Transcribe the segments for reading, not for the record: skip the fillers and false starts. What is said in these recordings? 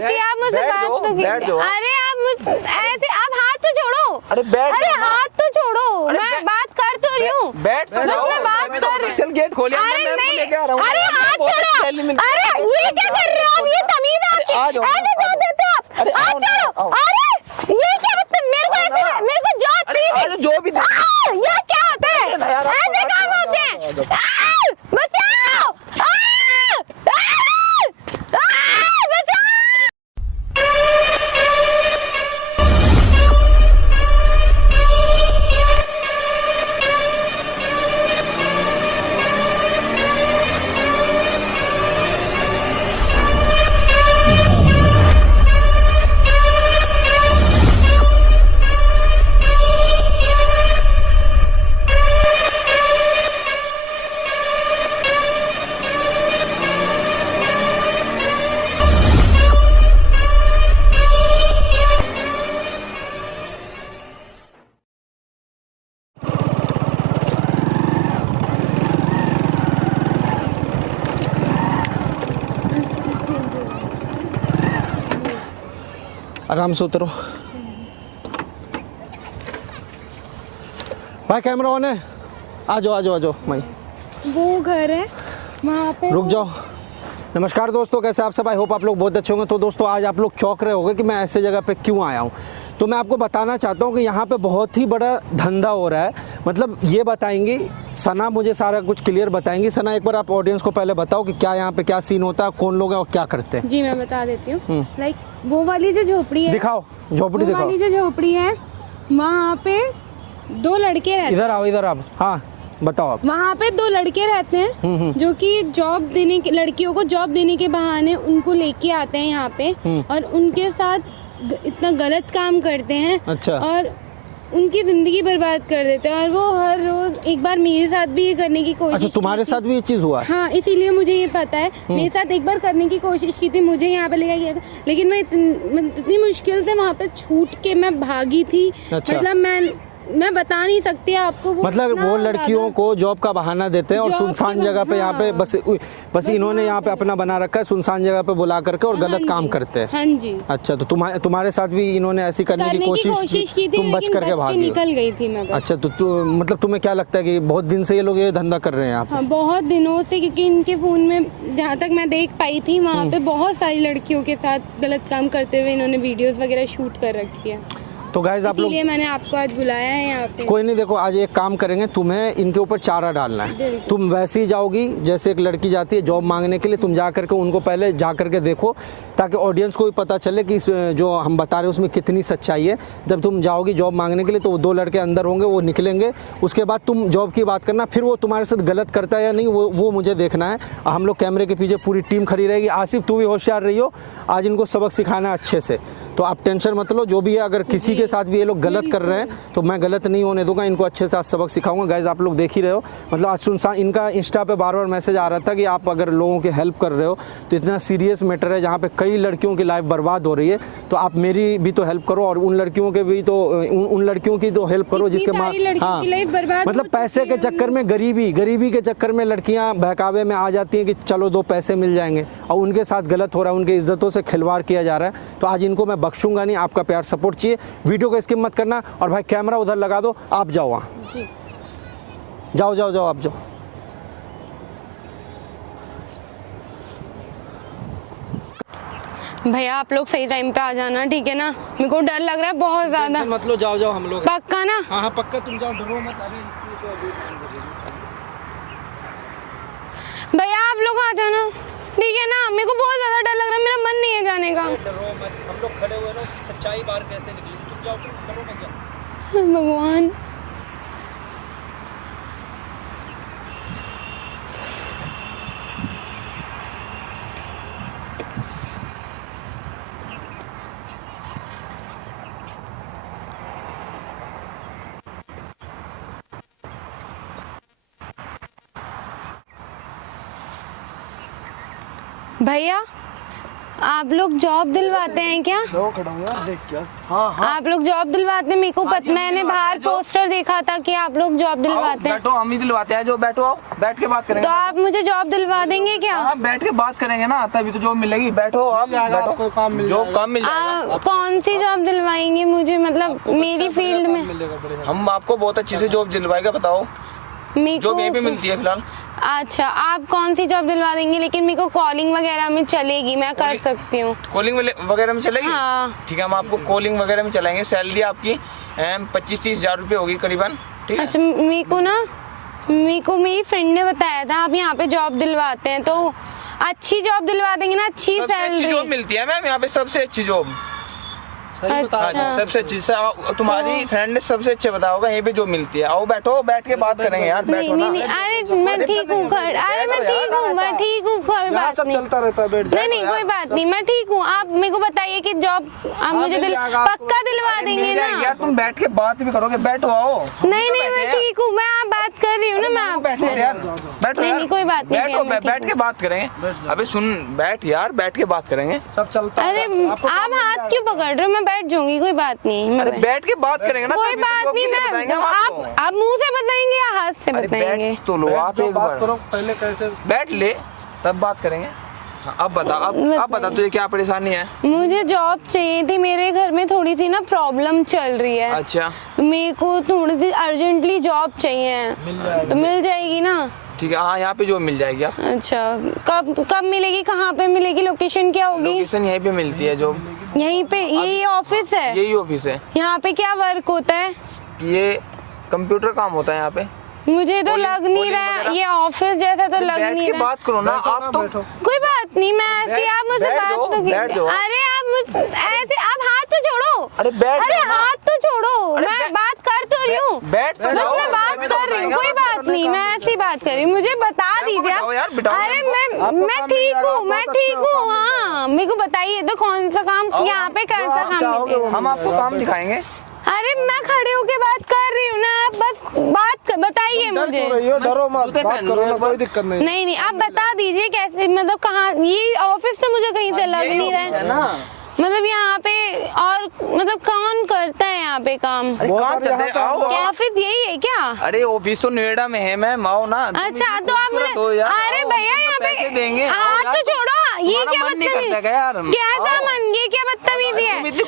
ऐसे आप मुझसे बात तो कीजिए। अरे आप ऐसे आप हाथ तो छोड़ो। अरे हाथ तो छोड़ो, मैं बात कर तो रही हूँ। बैठ तो जाओ, मैं बात कर रही। चल गेट खोलिए। अरे नहीं, अरे हाथ छोड़ो। अरे ये क्या कर रहे हो आप? ये तमीज है आपकी? ऐसे जाओ देते हो आप? हाथ छोड़ो। अरे ये क्या मतलब? मेरे को जॉब चाहिए। जो भी ये क्या होता है? ऐसे काम होते हैं? बचाओ! आराम से उतरो भाई, कैमरा ऑन है। आ जाओ भाई। वो घर है वहाँ पे। रुक जाओ। नमस्कार दोस्तों, कैसे आप सब? आई होप आप लोग बहुत अच्छे होंगे। तो दोस्तों आज आप लोग चौंक रहे होंगे कि मैं ऐसे जगह पे क्यों आया हूँ। तो मैं आपको बताना चाहता हूँ कि यहाँ पे बहुत ही बड़ा धंधा हो रहा है। मतलब ये बताएंगी सना, मुझे सारा कुछ क्लियर बताएंगी। सना एक बार आप ऑडियंस को पहले बताओ कि क्या यहाँ पे क्या सीन होता है, कौन लोग हैं और क्या करते हैं। जी मैं बता देती हूँ। लाइक वो वाली जो झोपड़ी है, दिखाओ झोपड़ी दिखाओ। वाली जो झोपड़ी है वहाँ पे दो लड़के रहते हैं। इधर आप। हाँ बताओ आप। वहाँ पे दो लड़के रहते हैं जो कि जॉब देने के, लड़कियों को जॉब देने के बहाने उनको लेके आते हैं यहाँ पे और उनके साथ इतना गलत काम करते हैं। अच्छा। और उनकी जिंदगी बर्बाद कर देते हैं। और वो हर रोज, एक बार मेरे साथ भी ये करने की कोशिश। अच्छा, तुम्हारे साथ भी ये चीज हुआ? हाँ, इसीलिए मुझे ये पता है। मेरे साथ एक बार करने की कोशिश की थी, मुझे यहाँ पे लेकर गया था, लेकिन मैं इतनी मुश्किल से वहाँ पे छूट के मैं भागी थी। अच्छा। मतलब मैं बता नहीं सकती आपको। मतलब वो लड़कियों को जॉब का बहाना देते हैं और सुनसान जगह पे यहाँ पे बस इन्होंने यहाँ पे अपना बना रखा है, सुनसान जगह पे बुला करके और गलत काम करते हैं। हाँ जी। अच्छा, तो तुम्हारे साथ भी इन्होंने ऐसी करने की कोशिश की थी, तुम बच करके भागी? निकल गई थी मैं बस। अच्छा, तो मतलब तुम्हें क्या लगता है कि बहुत दिन से ये लोग ये धंधा कर रहे हैं? आप? हाँ, बहुत दिनों से, क्योंकि इनके फोन में जहाँ तक मैं देख पाई थी वहाँ पे बहुत सारी लड़कियों के साथ गलत काम करते हुए इन्होंने वीडियोस वगैरह शूट कर रखी है। तो गाइस आप लोग, मैंने आपको आज बुलाया है यहाँ पे। कोई नहीं, देखो आज एक काम करेंगे, तुम्हें इनके ऊपर चारा डालना है। तुम वैसे ही जाओगी जैसे एक लड़की जाती है जॉब मांगने के लिए। तुम जा करके उनको पहले जा करके देखो, ताकि ऑडियंस को भी पता चले कि जो हम बता रहे हैं उसमें कितनी सच्चाई है। जब तुम जाओगी जॉब मांगने के लिए तो वो दो लड़के अंदर होंगे, वो निकलेंगे, उसके बाद तुम जॉब की बात करना। फिर वो तुम्हारे साथ गलत करता है या नहीं, वो मुझे देखना है। हम लोग कैमरे के पीछे पूरी टीम खड़ी रहेगी। आसिफ तू भी होशियार रही हो, आज इनको सबक सिखाना है अच्छे से। तो आप टेंशन मत लो, जो भी है, अगर किसी के साथ भी ये लोग गलत कर रहे हैं तो मैं गलत नहीं होने दूंगा, इनको अच्छे से आज सबक सिखाऊंगा। गाइज आप लोग देख ही रहे हो, मतलब आज सुनसान, इनका इंस्टा पे बार बार मैसेज आ रहा था कि आप अगर लोगों की हेल्प कर रहे हो तो इतना सीरियस मैटर है जहाँ पे कई लड़कियों की लाइफ बर्बाद हो रही है, तो आप मेरी भी तो हेल्प करो और उन लड़कियों के भी तो उन लड़कियों की तो हेल्प करो जिसके माँ, हाँ, मतलब पैसे के चक्कर में, गरीबी के चक्कर में लड़कियाँ बहकावे में आ जाती हैं कि चलो दो पैसे मिल जाएंगे, और उनके साथ गलत हो रहा है, उनकी इज्जतों से खिलवाड़ किया जा रहा है। तो आज इनको मैं बख्शूंगा नहीं, आपका प्यार सपोर्ट चाहिए। वीडियो को स्किप मत करना। और भाई कैमरा उधर लगा दो, आप जाओ वहाँ, जाओ आप जाओ। भैया आप लोग सही टाइम पे आ जाना, ठीक है ना? मेरे को डर लग रहा है बहुत ज्यादा। मत लो, जाओ हम लोग। पक्का ना? हाँ पक्का, तुम जाओ, डरो मत। अरे इसलिए तो अभी भैया आप लोग आ जाना, ठीक है ना? मेरे को बहुत ज्यादा डर लग रहा है, मेरा मन नहीं है जाने का। डरो मत, हम लोग खड़े हुए ना, उसकी सच्चाई बाहर कैसे निकलेगी। तुम जाओ, तुम डरो मत, जाओ। भगवान, भैया आप लोग जॉब दिलवाते हैं क्या? आप लोग जॉब दिलवाते हैं? मेरे को मैंने बाहर पोस्टर देखा था कि आप लोग जॉब दिलवाते हैं। बैठो, हम ही दिलवाते हैं। जो बैठो, आओ बैठ के बात करेंगे। तो आप मुझे जॉब दिलवा देंगे क्या? हाँ, बैठ के बात करेंगे ना, तभी तो जॉब मिलेगी। बैठो आप, बैठो, जॉब काम मिल जाएगा। कौन सी जॉब दिलवाएंगे मुझे, मतलब मेरी फील्ड में? हम आपको बहुत अच्छी से जॉब दिलवाएगा। बताओ, जॉब यहीं पे मिलती है फिलहाल। अच्छा, आप कौन सी जॉब दिलवा देंगे? लेकिन मेरे को कॉलिंग वगैरह में चलेगी, मैं कर सकती हूँ। कॉलिंग वगैरह में चलेगी? हाँ। ठीक है, हम आपको कॉलिंग वगैरह में चलाएंगे। सैलरी आपकी 25-30 हज़ार रुपये होगी करीबन। ठीक है। अच्छा, मेरे को मेरी फ्रेंड ने बताया था आप यहाँ पे जॉब दिलवाते हैं, तो अच्छी जॉब दिलवा देंगे ना? अच्छी सबसे अच्छी सैलरी जॉब मिलती है मैम यहाँ पे, सबसे अच्छी जॉब। अच्छा, सबसे अच्छी तुम्हारी फ्रेंड ने सबसे अच्छे बताया होगा, यहीं पे जो मिलती है। आओ बैठो, बैठ के बात करेंगे यार। बैठो ना। नहीं, अरे मैं ठीक हूँ, अरे मैं ठीक हूँ, कोई बात नहीं। चलता रहता है, नहीं, कोई बात नहीं, मैं ठीक हूँ। आप मेरे को बताइए कि जॉब आप मुझे पक्का दिलवा देंगे ना? यार तुम बैठ के बात भी करोगे। बैठो, आओ। नहीं, मैं ठीक हूँ, मैं आप बात कर रही हूँ ना, मैं आपसे। बैठो, नहीं, कोई बात नहीं, बैठो, बैठ के बात करेंगे। अबे सुन, बैठ यार, बैठ के बात करेंगे। सब चलता है। अरे आप हाथ क्यों पकड़ रहे हो? मैं बैठ जाऊंगी, कोई बात नहीं। अरे बैठ के बात करेंगे ना। कोई बात नहीं, मैं आप मुंह से बताएंगे या हाथ से बताएंगे? तो लो आप एक बार पहले कैसे बैठ ले, तब बात करेंगे। हाँ, अब बता, अब बता तुझे क्या परेशानी है? मुझे जॉब चाहिए थी, मेरे घर में थोड़ी सी ना प्रॉब्लम चल रही है। अच्छा, मेरे को थोड़ी सी अर्जेंटली जॉब चाहिए, तो मिल जाएगी ना? ठीक है, हाँ यहाँ पे जॉब मिल जाएगी। आप अच्छा, कब मिलेगी, कहाँ पे मिलेगी, लोकेशन क्या होगी? लोकेशन यहीं पे मिलती है जॉब। यहीं पे? यही ऑफिस है? यही ऑफिस है। यहाँ पे क्या वर्क होता है? ये कंप्यूटर काम होता है यहाँ पे। मुझे तो लग नहीं रहा है ये ऑफिस जैसा, तो लग नहीं रहा। बात करो ना आप तो। कोई बात नहीं, मैं ऐसे आप मुझसे बात तो अरे आप मुझ ऐसे आप हाथ तो छोड़ो। अरे हाथ तो छोड़ो, मैं बात कर तो रही हूँ। बैठ तो जाओ, मैं बात कर रही हूँ, कोई बात नहीं, मैं ऐसी बात कर रही हूँ। मुझे बता दीजिए आप। अरे मैं ठीक हूँ, हाँ मेरे को बताइए तो कौन सा काम यहाँ पे, कैसा काम मिलेगा? हम आपको काम दिखाएंगे। अरे मैं खड़े होके बात कर रही हूँ ना, आप बस बात बताइए मुझे। डरो मत, बात करो ना, कोई दिक्कत नहीं। नहीं, आप बता दीजिए कैसे, मतलब कहाँ ये ऑफिस, तो मुझे कहीं से लग नहीं रहा है। मतलब यहाँ पे और मतलब कौन करता है यहाँ पे काम? काम चलते हैं, आओ। ऑफिस यही है क्या? अरे ऑफिस तो नोएडा में है मैम, आओ ना। अच्छा, तो आप मुझे अरे भैया यहाँ पे देंगे। हाथ तो छोड़ो, ये क्या बदतमीजी, कैसा मन, ये क्या बदतमीजी है? ऐसे अरे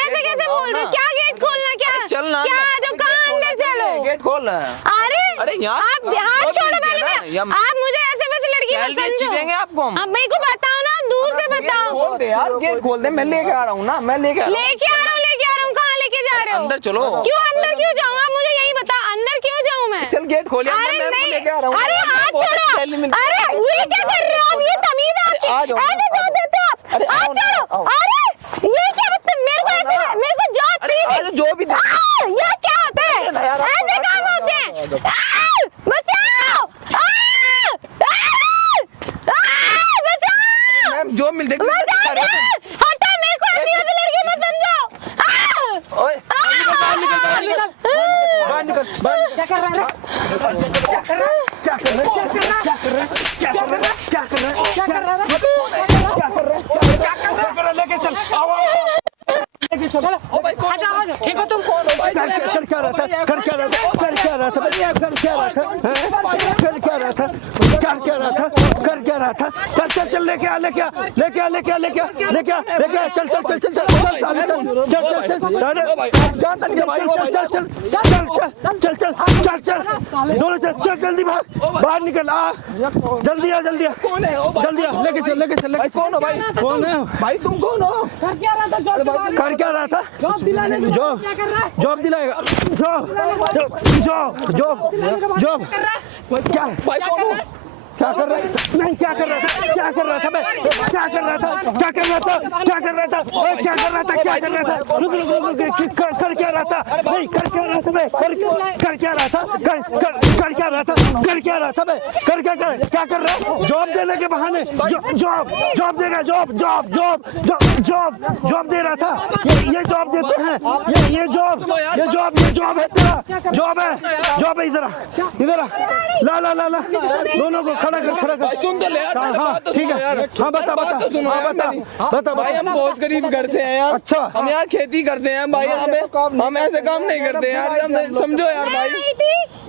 ऐसे कैसे बोल रहे हो? क्या गेट खोलना, क्या चलना, क्या जो कहाँ अंदर चलो, गेट खोल। अरे यहाँ आप हाथ छोड़ो पहले, आप मुझे ऐसे वैसे लड़की मत समझो। देंगे आपको हम। अब मेरे को बताओ ना, दूर से बताओ। खोल दे यार, गेट खोल दे। मैं लेके आ रहा हूँ ना, मैं लेके आ रहा हूँ। कहाँ लेके जा रहे हो? अंदर चलो। क्यों अंदर क्यों जाऊँ? आप मुझे यही बताओ, अंदर क्यों जाऊँ मैं? चल गेट खोल। अरे नहीं, अरे हाथ छोड़ो। अरे ये क्या कर रहे हो आप? ये तमीज है आपकी, ऐसे जाओ देते हो आप? हाथ छोड़ो। अरे ये क्या मतलब, मेरे को ऐसे, मेरे को जॉब चाहिए। जो भी ये क्या होता है? ऐसे काम होते हैं? बचाओ, बचाओ, मैम जो मिल देगी। हटा, मेरे को ऐसी वैसी लड़की मत समझो। ओए बाहर निकल। क्या कर रहा है? क्या कर रहा है? लेके चल, आओ ठीक हो तुम? कर क्या रहा था? चल लेके आ, चल दोनों चल, जल्दी भाग, बाहर निकल, आ जल्दी आ, लेके चल। कौन हो भाई? कौन है भाई तुम कौन हो? कर क्या रहा था? जॉब दिलाएगा। जॉब क्या भाई कौन हो? क्या कर रहा है? नहीं, क्या कर रहा था? ओए, क्या कर रहा था? रुक, कर क्या रहा था? नहीं, कर क्या रहा था? कर क्या कर रहा है? जॉब देने के बहाने जॉब देगा, जॉब दे रहा था। ये जॉब देते हैं, ये जॉब है तेरा, जॉब है। इधर ला, दोनों को खड़ा कर। सुन तो ले यार, हाँ, पहले हाँ, बात तो ठीक सुनो है। यार। हाँ, बता, बात बता। तो सुनो हाँ, यार बता। मेरी। बता, भाई हम बता। बहुत गरीब घर से हैं यार। अच्छा। हम यार खेती करते हैं भाई, हम ऐसे काम नहीं करते यार, समझो यार भाई।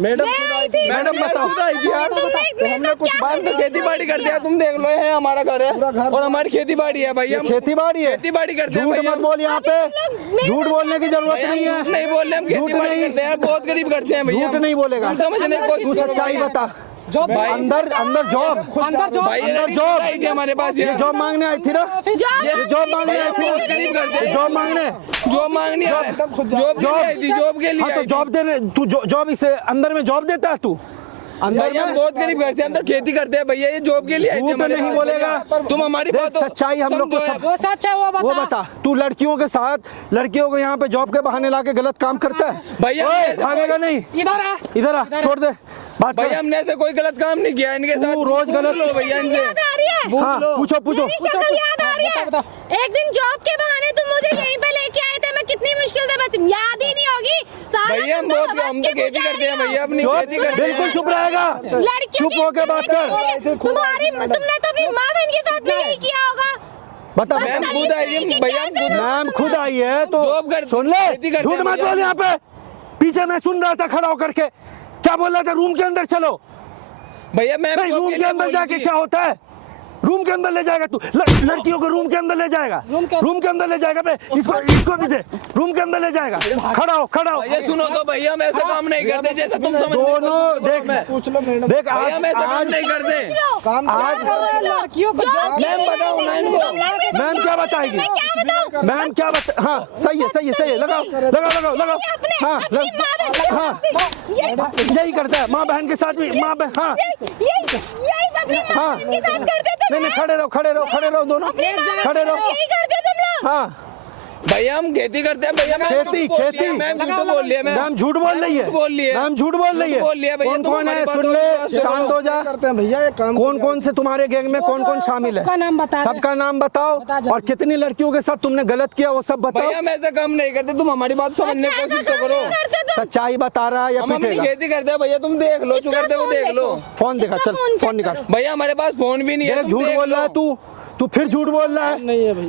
मैडम मैडम बताओ। खुद आई थी यार, तो हमने कुछ हम तो खेती बाड़ी करते हैं, तुम देख लो, ये हमारा घर है और हमारी खेती बाड़ी है भैया। खेती बाड़ी है, खेती बाड़ी करते हैं झूठ भैया। मत बोल यहाँ पे, झूठ बोलने की जरूरत भैया, नहीं झूठ है। नहीं बोल रहे, हम खेती बाड़ी नहीं। करते हैं, बहुत गरीब करते हैं भैया। झूठ नहीं बोलेगा, तुम समझने की कोशिश तू करो सच्चाई भाई। बता। भाई अंदर अंदर जॉब, भाई ये अंदर जॉब आई थी हमारे पास ये यार। जॉब मांगने आई थी ना, ये जॉब मांगने आई थी बहुत गरीब करते ना, हैं। जॉब मांगने, जॉब मांगनी है, जॉब के लिए आई थी, जॉब के लिए हाँ तो आई थी। जॉब देने, तू जॉब इसे अंदर में जॉब देता है तू अंदर भाई हम में? बहुत गरीब करते हैं, हम तो खेती करते हैं भैया, ये जॉब के लिए आई थी झूठ हमारे नहीं पास बोलेगा। भैया। तुम हमारी देख, बात सच्चाई हम लोग को समझो सब- यार। वो सच है, वो बता, तू लड़कियों के साथ लड़कियों को यहाँ पे जॉब के बहाने लाके गलत काम करता है भैया, ओए, ऐसे- भागेगा नहीं, इधर आ। इधर आ, छोड़ दे बात भैया कर। हमने ऐसे कोई गलत काम नहीं किया इनके साथ। तू रोज गलत- पूछ लो भैया इनसे, याद आ रही है? पूछ हाँ, लो। पूछो पूछो। मेरी शक्ल याद आ रही है? एक दिन जॉब के बहाने तुम मुझे यहीं पे लेके आए थे, मैं कितनी मुश्किल से बच, याद ही नहीं होगी साला। भैया हम तुम तो बहुत, हम तो बच के खेती गुजार करते हैं रहे हो। भैया, अपनी चुप, खेती करते हैं। बिल्कुल चुप रहेगा, लड़कियों चुप होके बात कर। तुम्हारी, तुमने तो अपनी माँ बहन के साथ भी यही किया होगा। बता मैम खुद आई है भैया, हम खुद मैम खुद आई है तो जॉब करते- सुन ले, खेती करते झूठ हैं मत भैया। बोल। यहाँ पे पीछे मैं सुन रहा था खड़ा होकर के, क्या बोल रहा था? रूम के अंदर चलो। भैया मैम नहीं, जॉब रूम के के लिए अंदर बोली जाके थी। क्या होता है? रूम के अंदर ले जाएगा तू लड़कियों को, रूम के अंदर ले जाएगा, रूम के अंदर ले जाएगा बे, इसको भी दे, रूम के अंदर ले जाएगा। खड़ा हो, खड़ा हो। भैया सुनो तो भैया, हम ऐसे काम नहीं करते जैसा तुम समझ रहे हो। दोनों देख, देख भैया आज हम ऐसे काम आज नहीं करते। आज लड़कियों को मैम बताओ ना इनको। मैम क्या बताएगी? मैं क्या बताऊं? मैम क्या बता, हाँ सही है, सही है, सही है, लगाओ लगाओ लगाओ लगाओ। हाँ हाँ, यही करता है माँ बहन के साथ भी, माँ बहन, हाँ हाँ, नहीं नहीं, खड़े रहो, खड़े रहो, खड़े रहो दोनों, खड़े रहो। यही करते हो तुम लोग। हाँ, भैया हम खेती करते हैं भैया। खेती, खेती। मैम झूठ बोल रही है। मैम झूठ बोल रही है, झूठ बोल रही है। मैम झूठ बोल रही है। झूठ बोल रही है भैया, कौन तुम कौन है? हमारी बात सुन को ले, विश्वास करो। शांत हो जा। करते हैं भैया, ये काम कौन कौन से तुम्हारे गैंग में कौन कौन शामिल है? सबका नाम बता दे। सबका नाम बताओ, और कितनी लड़कियों के साथ तुमने गलत किया वो सब बताओ। भैया हम ऐसा काम नहीं करते, तुम हमारी बात समझने की कोशिश तो करो। सच्चाई बता रहा है या हम अपनी पीटेगा? खेती करते हैं भैया, तुम देख लो, जो करते हो देख लो। फोन दिखा, चल फोन निकाल। भैया हमारे पास फोन भी नहीं है, देख, तुम झूठ देख बोल रहा है लो। तू फिर झूठ बोल रहा है।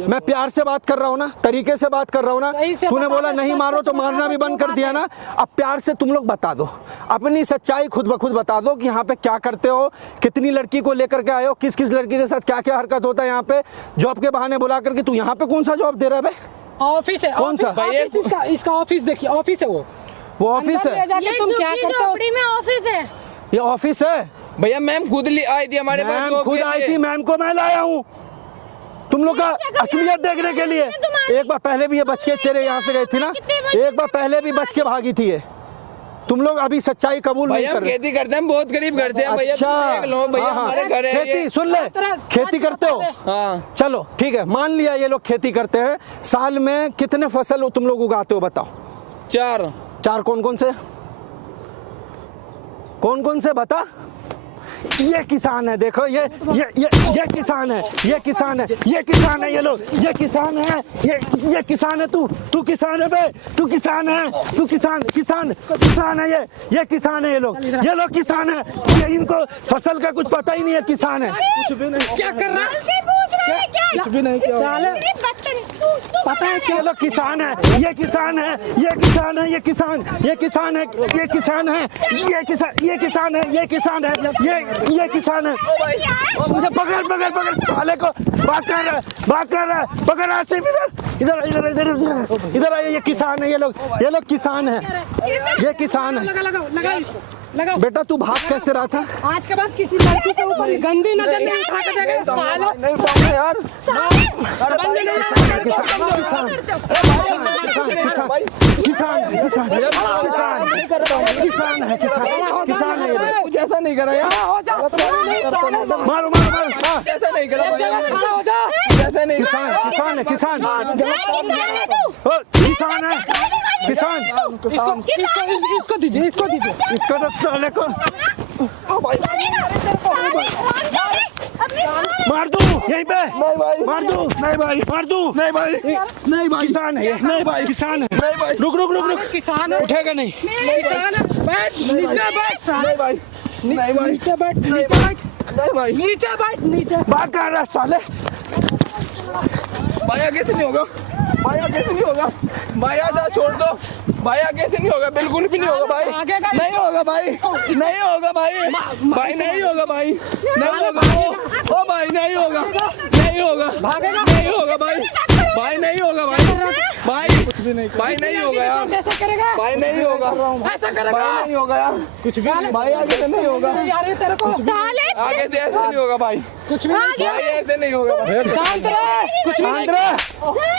मैं प्यार से बात कर रहा हूँ ना, तरीके से बात कर रहा हूँ ना। सही से तूने बता बोला दे, नहीं सच मारो सच तो बता मारना दे, भी जो बंद कर बात दिया है। ना। अब प्यार से तुम लोग बता दो, अपनी सच्चाई खुद ब खुद बता दो कि यहाँ पे क्या करते हो, कितनी लड़की को लेकर के आए हो, किस किस लड़की के साथ क्या क्या हरकत होता है यहाँ पे। जॉब के बहाने बुला करके तू यहाँ पे कौन सा जॉब दे रहा है बे? ऑफिस है, कौन सा? ऑफिस इसका ऑफिस देखिए, ऑफिस है वो ऑफिस अंदर ले है, जाके ये तुम क्या झुग्गी करते हो? झोपड़ी में ऑफिस है। ये ऑफिस है। भैया मैम खुद आई थी हमारे पास मैम जॉब खुद के आई लिए। थी, मैम को मैं लाया हूँ तुम लोग का असलियत देखने के लिए। एक बार पहले भी ये बच के तेरे यहाँ से गई थी ना, एक बार पहले भी बच के भागी थी ये। तुम लोग अभी सच्चाई कबूल नहीं भैया कर हम रहे। खेती करते हैं, बहुत गरीब करते हैं भैया, तुम देख लो भैया, हाँ, हाँ। हमारे घर है खेती ये। सुन ले, खेती करते हो? हाँ चलो ठीक है, मान लिया ये लोग खेती करते हैं। साल में कितने फसल तुम लोग उगाते हो बताओ? 4। चार कौन कौन से? कौन कौन से बता? ये किसान है, देखो ये किसान है, ये किसान है, ये किसान है, ये लोग, ये किसान है, ये किसान है। तू किसान है बे, तू किसान है, तू किसान है, ये किसान है, ये लोग किसान है। ये इनको फसल का कुछ पता ही नहीं है, किसान है। क्या कर रहा है? कुछ भी नहीं किया। साले पता है ये लोग किसान है, ये किसान है, ये किसान है, ये किसान, ये किसान है, ये किसान है, ये किसान, ये किसान है, ये किसान है, ये किसान है। मुझे पकड़ साले को, भाग कर रहा है, पकड़ आसिफ, इधर आइए। ये किसान है, ये लोग किसान है, ये किसान है। लगा इसको, लगाओ। बेटा तू भाग कैसे रहा था? आज के बाद किसी लड़की के ऊपर गंदी नजर नहीं उठा के देगा सालो। नहीं पाऊंगा यार। किसान है ये लोग। कुछ ऐसा नहीं करा यार, हो जा, मारो ऐसा नहीं करा भैया, खड़ा हो जा। ऐसा नहीं करा। किसान है, किसान इसको दीजिए, इसको तो साले को मार दूं यहीं पे, नहीं भाई, मार दूं, नहीं भाई, मार दूं। नहीं भाई, नहीं भाई, किसान है ये, नहीं भाई, किसान है। नहीं भाई, रुक, किसान है, उठेगा नहीं। किसान है। बैठ नीचे बैठ साले। नहीं भाई, नहीं भाई, नीचे बैठ, नीचे बैठ। नहीं भाई नीचे बैठ नीचे। बात कर रहा साले। भाई आगे से नहीं होगा, भाई आगे से नहीं होगा, भाई आजा छोड़ दो, भाई आगे से नहीं होगा, बिल्कुल भी नहीं होगा भाई, नहीं होगा भाई, नहीं होगा भाई, भाई नहीं होगा भाई, नहीं होगा, ओ भाई नहीं होगा, नहीं होगा, नहीं होगा भाई, भाई नहीं होगा भाई, भाई भाई नहीं होगा यार, ऐसा करेगा, भाई नहीं होगा, ऐसा करेगा, भाई नहीं होगा यार, कुछ भी भाई आगे से नहीं होगा, यार ये तेरे को आगे से ऐसे नहीं होगा भाई, कुछ भी नहीं भाई ऐसे नहीं होगा भाई। शांत रहे, कुछ भी नहीं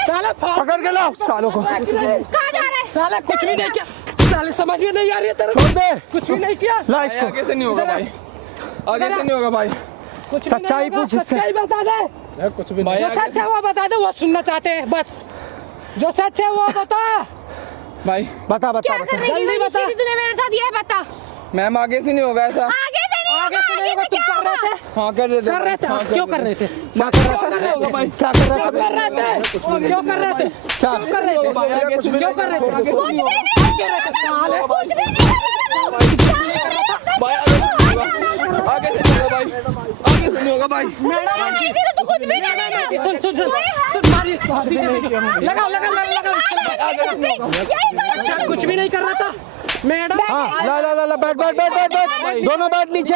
साले पकड़ के लाओ सालों को। कहाँ जा रहा है? साले कुछ भी नहीं किया, साले समझ में नहीं आ रही है तेरे छोड़ दे, को, कुछ भी नहीं किया, ला भाई इसको। आगे से नहीं होगा भाई, आगे से नहीं होगा भाई, कुछ भी सच्चाई नहीं होगा, पूछ इससे। सच्चाई बता दे, भाई जो आगे सच है वो बता दे, वो सुनना चाहते हैं बस, जो सच है वो बता, भाई बता बता क्या बता। करने की जल्दी कोशिश बता। की तूने मेरे साथ, ये बता। मैम आगे से नहीं होगा ऐसा, आगे से नहीं आगे होगा, से नहीं होगा, से तुम क्या कर रहे होगा? थे, हाँ कर रहे थे, कर रहे थे, हाँ, क्यों कर रहे थे, क्या कर रहा था? होगा भाई, क्या कर रहा क्यों था? कर रहे थे, क्यों कर रहे थे, क्या क्यों कर रहे थे, भाई आगे से क्यों कर रहे थे, आगे से कुछ भी नहीं नहीं साले होगा, कुछ भी नहीं होगा। भाई आगे से नहीं होगा, आगे से नहीं होगा भाई, आगे से नहीं होगा भाई, तू कुछ भी नहीं होगा। सुन सुन सुन सुन, मारी लगाओ लगाओ लगाओ, अच्छा कुछ भी नहीं कर रहा था मैडम, हाँ ला ला ला ला, बैठ बैठ बैठ बैठ बैठ, दोनों बैठ नीचे,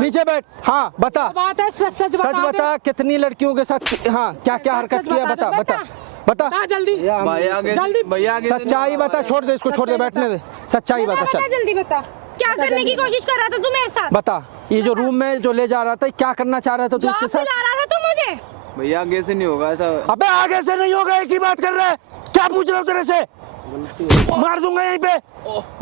नीचे बैठ। हाँ बता, बात है सच सच सच बता, कितनी लड़कियों के साथ हाँ क्या क्या हरकत किया, बता बता बता। बता जल्दी, भाई आगे जल्दी भैया आगे से नहीं सच्चाई होगा बता, छोड़ दे इसको, छोड़ दे, बैठने दे, सच्चाई बता चल। जल्दी बता, क्या करने की कोशिश कर रहा था तू मेरे साथ? बता, ये जो रूम में जो ले जा रहा था, क्या करना चाह रहा था तू जॉब उसके से साथ? ला रहा था तू मुझे? भैया आगे से नहीं होगा ऐसा, अबे आगे से नहीं होगा, एक ही बात कर रहा है, क्या पूछ रहा हूँ तेरे से? मार दूंगा यहीं पे,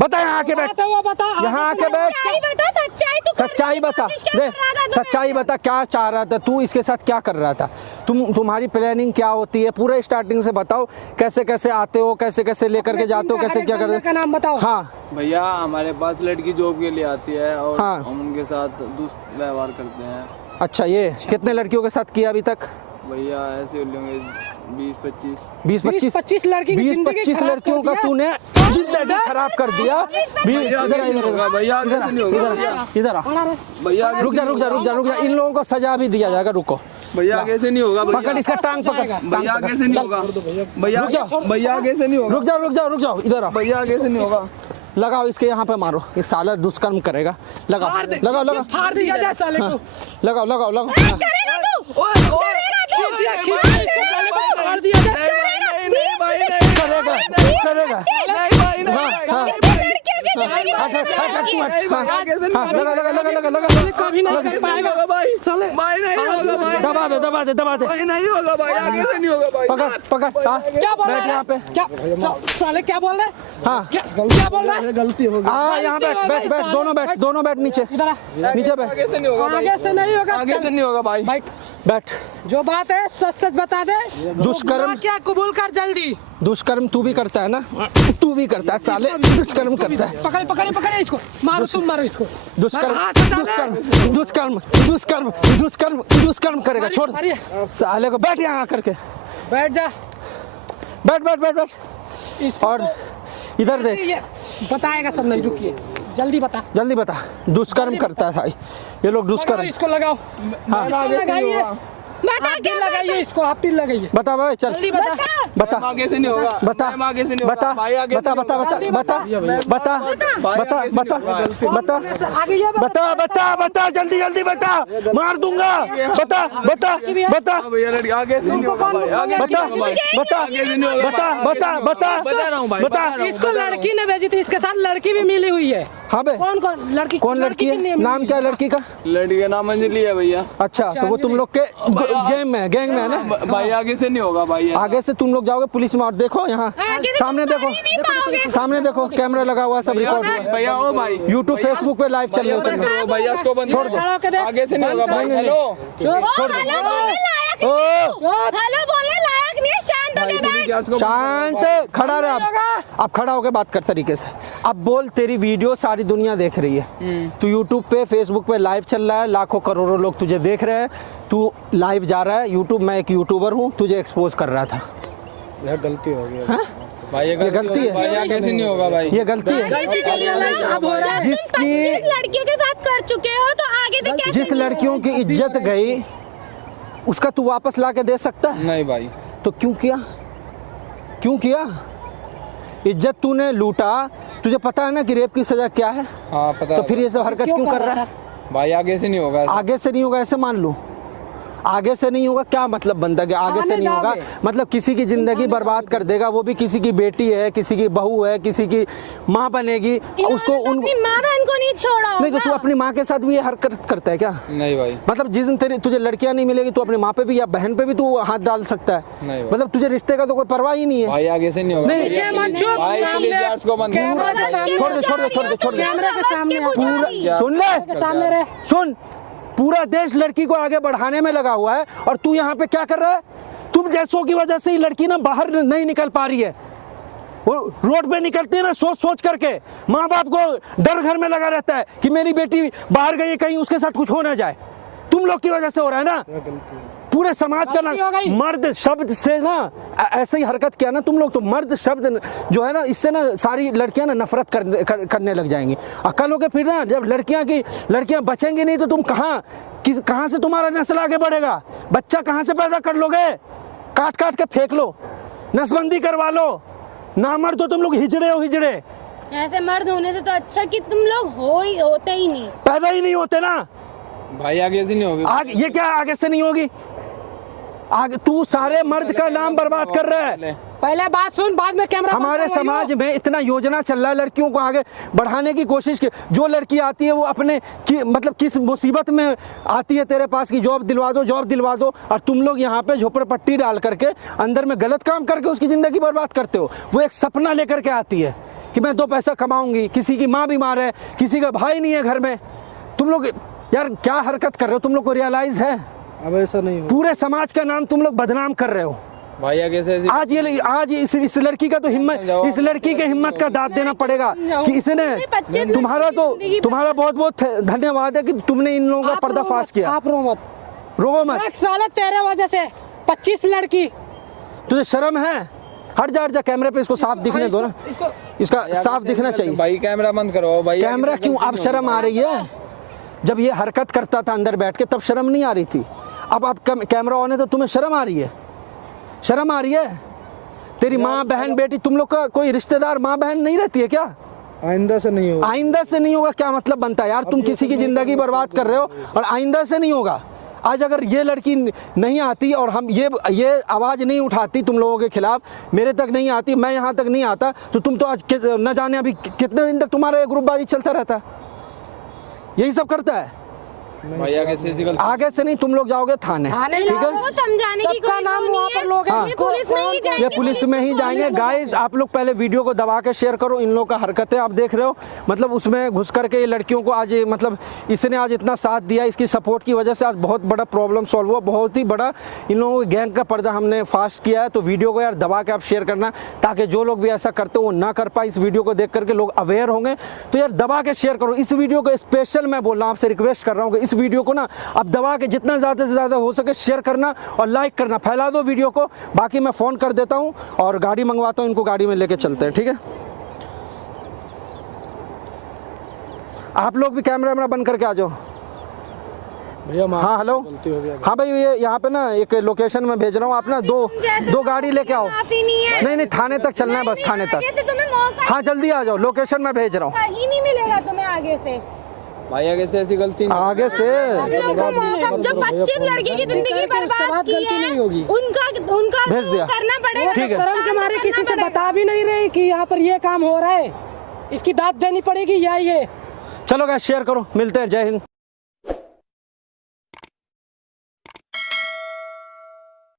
बता यहाँ आके बैठ, बात है वो बता, यहाँ आके बैठ, सच्चाई बता, सच्चाई तू करने सच्चाई की बता कोशिश क्या दे, कर रहा था तू सच्चाई मेरे बता, क्या चाह रहा था तू, इसके साथ क्या कर रहा था, तुम्हारी प्लानिंग क्या होती है, पूरे स्टार्टिंग से बताओ, कैसे कैसे आते हो, कैसे कैसे लेकर के जाते हो, कैसे क्या बंदे करते का नाम बताओ, हाँ भैया हमारे पास लड़की जॉब के लिए आती है और हाँ। हम उनके साथ दुष्ट व्यवहार करते हैं, अच्छा, ये कितने लड़कियों के साथ किया अभी तक? भैया ऐसे होंगे 20-25, 20-25 लड़की की जिंदगी 20-25 खराब लड़कियों कर का दिया। तूने जिंदगी खराब कर दिया। भैया आगे से नहीं होगा, भैया आगे से नहीं होगा, इधर आ, भैया आगे रुक जा रुक जा रुक जा रुक जा, इन लोगों को सजा भी दिया जाएगा, रुको, भैया आगे से नहीं होगा, पकड़ इसका टांग पकड़, भैया आगे से नहीं होगा, भैया रुक जाओ। भैया आगे से नहीं होगा, रुक जाओ रुक जाओ रुक जाओ, इधर आ, भैया आगे से नहीं होगा, लगाओ इसके यहाँ पे मारो, ये साला दुष्कर्म करेगा, लगाओ लगाओ लगाओ फाड़ दिया जाए साले को, लगाओ लगाओ लगाओ, करेगा तू? फाड़ दिया जाए, नहीं भाई नहीं, करेगा करेगा, नहीं भाई नहीं, हाँ लड़कियों की जिंदगी हट हट हट हट तू हट, नहीं भाई आगे से नहीं हाँ होगा, लगा लगा लगा लगा लगा, कभी नहीं कर पाएगा, होगा भाई, भाई नहीं होगा भाई, दबा दे दबा दे दबा दे, भाई नहीं होगा भाई, आगे से नहीं होगा भाई, पकड़ पकड़, हाँ क्या बोल बैठ रहा यहाँ है, पे, क्या साले क्या बोल रहे हैं, हाँ क्या बोल रहा है, हाँ यहाँ बैठ बैठ बैठ, दोनों बैठ नीचे, इधर आ, नीचे बैठ, आगे से नहीं होगा भाई, आगे से नहीं होगा, आगे से नहीं होगा भाई, भाई बैठ। जो बात है सच सच बता दे, दुष्कर्म- गुनाह क्या कबूल कर जल्दी, दुष्कर्म तू भी करता है ना, तू भी करता है साले, दुष्कर्म करता है, पकड़े पकड़े पकड़े इसको, मारो तुम मारो इसको, दुष्कर्म हाथ हटा दे। दुष्कर्म दुष्कर्म दुष्कर्म दुष्कर्म दुष्कर्म करेगा, छोड़ मारिए, साले को, बैठ यहाँ करके, बैठ जा, बैठ बैठ बैठ बैठ, इसको और इधर देख, ये बताएगा सब, नहीं रुकिए, जल्दी बता, जल्दी बता, दुष्कर्म करता है भाई, ये लोग लगाओ दुष्कर्म, इसको लगाओ, हाँ लगाइए, बता, हाथ क्या भी लगाइए इसको, हाथ भी लगाइए, बता भाई चल, जल्दी बता, बता आगे से नहीं होगा, बता मैम आगे से नहीं बता होगा, भाई आगे से बता नहीं बता होगा, बता बता बता बता बता बता आगे ये बता बता बता, जल्दी जल्दी बता, मार दूंगा, बता बता बता हाँ भैया लड़की आगे से नहीं होगा भाई, आगे से बता नहीं होगा भाई, बता आगे से नहीं होगा बता भाई, बता बता बता रहा हूँ भाई, बता बता रहा हूँ, इसको लड़की ने भेजी थी, इसके साथ लड़की भी मिली हुई है, हाँ बे, कौन कौन लड़की, कौन लड़की की नहीं है, नाम क्या है लड़की का? लड़की का नाम अंजलि है भैया, अच्छा, तो वो तुम लोग के गैंग में है ना, भाई आगे से नहीं होगा भाई, आगे से तुम लोग जाओगे पुलिस में, और देखो यहाँ आगे से सामने तुम देखो, कर ही नहीं पाओगे। सामने देखो, कैमरा लगा हुआ है, सब रिकॉर्ड हुआ है, भैया ओ भाई, यूट्यूब फेसबुक पे लाइव चल रहे हो तुम लोग। भैया इसको बंद छोड़ दो, आगे से नहीं होगा भाई, हेलो हेलो बोलने लायक ओ हेलो बोलने लायक नहीं है, शांत हो के बैठ। शांत खड़ा रह, अब खड़ा होकर बात कर तरीके से, अब बोल, तेरी वीडियो सारी दुनिया देख रही है, तू यूट्यूब पे फेसबुक पे लाइव चल रहा है, लाखों करोड़ों लोग तुझे देख रहे हैं, तू लाइव जा रहा है यूट्यूब, मैं एक यूट्यूबर हूँ, तुझे एक्सपोज कर रहा था, यार गलती हो गई, भाई ये गलती है। भाई आगे से नहीं होगा भाई, ये गलती है। अब हो रहा है। जिसकी लड़कियों के साथ कर चुके हो तो आगे से क्या जिस लड़कियों की इज्जत गई उसका तू वापस ला के दे सकता है? नहीं भाई। तो क्यों किया? क्यों किया? इज्जत तूने लूटा, तुझे पता है ना कि रेप की सजा क्या है? हाँ पता तो है। फिर ये सब हरकत क्यों कर रहा है? भाई आगे से नहीं होगा। आगे से नहीं होगा ऐसे मान लो, आगे से नहीं होगा क्या मतलब बनता है कि आगे से नहीं होगा? मतलब किसी की जिंदगी बर्बाद कर देगा, वो भी किसी की बेटी है, किसी की बहू है, किसी की माँ बनेगी, उसको उन अपनी माँ बहन को नहीं छोड़ा नहीं तो तू अपनी माँ के साथ भी ये हरकत करता है क्या? नहीं भाई। मतलब जिस दिन तेरी तुझे लड़कियां नहीं मिलेगी तो अपनी माँ पे भी या बहन पे भी तू हाथ डाल सकता है? नहीं भाई। मतलब तुझे रिश्ते का तो कोई परवाह ही नहीं है। भाई आगे से नहीं होगा। नहीं, भाई प्लीज यार उसको बंद कैमरा के सामने छोड़ दे, छोड़ दे, छोड़ दे, छोड़ दे। कैमरा के सामने पूरा सुन ले, सामने रहे। सुन, पूरा देश लड़की को आगे बढ़ाने में लगा हुआ है और तू यहाँ पे क्या कर रहा है? तुम जैसों की वजह से ही लड़की ना बाहर नहीं निकल पा रही है। वो रोड पे निकलती है ना सोच सोच करके, माँ बाप को डर घर में लगा रहता है कि मेरी बेटी बाहर गई कहीं उसके साथ कुछ हो ना जाए। तुम लोग की वजह से हो रहा है ना, पूरे समाज का ना मर्द शब्द से ना ऐसे ही हरकत किया ना तुम लोग, तो मर्द शब्द जो है ना इससे ना सारी लड़कियां ना नफरत करने लग जाएंगी। अकल हो के फिर ना जब लड़कियां बचेंगी नहीं तो तुम कहाँ से तुम्हारा नस्ल आगे बढ़ेगा? बच्चा कहाँ से पैदा कर लोगे? काट काट के फेंक लो, नसबंदी करवा लो, ना मर्द हो तुम लोग, हिजड़े हो हिजड़े। ऐसे मर्द होने से तो अच्छा कि तुम लोग होते ही नहीं, पैदा ही नहीं होते ना। भाई आगे से नहीं होगी। आगे ये क्या आगे से नहीं होगी? आगे तू सारे मर्द का नाम बर्बाद कर रहा है। पहले बात सुन, बाद में कैमरा। हमारे समाज में इतना योजना चल रहा है लड़कियों को आगे बढ़ाने की कोशिश की। जो लड़की आती है वो अपने मतलब किस मुसीबत में आती है तेरे पास की जॉब दिलवा दो, जॉब दिलवा दो, और तुम लोग यहाँ पे झोपड़पट्टी डाल करके अंदर में गलत काम करके उसकी जिंदगी बर्बाद करते हो। वो एक सपना लेकर के आती है कि मैं 2 पैसा कमाऊंगी, किसी की माँ बीमार है, किसी का भाई नहीं है घर में। तुम लोग यार क्या हरकत कर रहे हो? तुम लोग को रियलाइज है? अब ऐसा नहीं हो। पूरे समाज का नाम तुम लोग बदनाम कर रहे हो। भाई आगे से आज इस लड़की का तो हिम्मत, इस लड़की के हिम्मत का दाद देना पड़ेगा कि इसने तुम्हारा बहुत बहुत धन्यवाद है कि तुमने इन लोगों का पर्दाफाश किया। आप रो मत, रो मत। साला तेरे वजह से 25 लड़की। तुझे शर्म है? हट जा कैमरे पे, इसको साफ दिखने दो ना, इसका साफ दिखना चाहिए। भाई कैमरा बंद करो भाई। कैमरा क्यों? अब शर्म आ रही है? जब ये हरकत करता था अंदर बैठ के तब शर्म नहीं आ रही थी, अब कैमरा ऑन है तो तुम्हें शर्म आ रही है? शर्म आ रही है? तेरी माँ बहन बेटी, तुम लोग का कोई रिश्तेदार माँ बहन नहीं रहती है क्या? आइंदा से नहीं होगा। आइंदा से नहीं होगा क्या मतलब बनता है यार? तुम किसी की जिंदगी बर्बाद कर रहे हो और आइंदा से नहीं होगा। आज अगर ये लड़की नहीं आती और हम ये आवाज़ नहीं उठाती तुम लोगों के खिलाफ, मेरे तक नहीं आती, मैं यहाँ तक नहीं आता, तो तुम तो आज न जाने अभी कितने दिन तक तुम्हारा ग्रुपबाजी चलता रहता। यही सब करता है। भाई आगे से नहीं, तुम लोग जाओगे थाने, ठीक है? वो समझाने की सबका कोई नाम वो वहाँ नहीं पर लोग हैं। है। ये पुलिस में ही जाएंगे, ये पुलिस में ही जाएंगे। गाइस आप लोग पहले वीडियो को दबा के शेयर करो। इन लोगों का हरकतें आप देख रहे हो, मतलब उसमें घुस करके ये लड़कियों को आज मतलब इसने आज इतना साथ दिया, इसकी सपोर्ट की वजह से आज बहुत बड़ा प्रॉब्लम सॉल्व हुआ। बहुत ही बड़ा इन लोगों के गैंग का पर्दा हमने फास्ट किया है। तो वीडियो को यार दबा के आप शेयर करना, ताकि जो लोग भी ऐसा करते हो वो ना कर पाए। इस वीडियो को देख करके लोग अवेयर होंगे, तो यार दबा के शेयर करो इस वीडियो को। स्पेशल मैं बोल रहा हूँ, आपसे रिक्वेस्ट कर रहा हूँ कि इस वीडियो को ना अब दबा के जितना ज़्यादा से ज़्यादा हो सके शेयर करना और लाइक करना, फैला दो वीडियो को। बाकी मैं फ़ोन कर देता हूँ और गाड़ी मंगवाता हूँ, इनको गाड़ी में लेके चलते हैं, ठीक है? आप लोग भी कैमरा बंद करके आ जाओ भैया। हाँ हेलो, हाँ भाई ये यहाँ पे ना एक लोकेशन में भेज रहा हूँ, आप ना दो गाड़ी लेके आओ। नहीं थाने तक चलना है, बस थाने तक। हाँ जल्दी आ जाओ, लोकेशन में भेज रहा हूँ। कहीं नहीं मिलेगा तुम्हें आगे से। भाई आगे से ऐसी गलती नहीं। आगे से जो 25 लड़की की जिंदगी बर्बाद की है उनका भेज दिया। करना पड़ेगा। ठीक है। शर्म के मारे किसी से बता भी नहीं रहे कि यहाँ पर ये काम हो रहा है, इसकी दाद देनी पड़ेगी। या ये चलो गाइस शेयर करो, मिलते हैं, जय हिंद।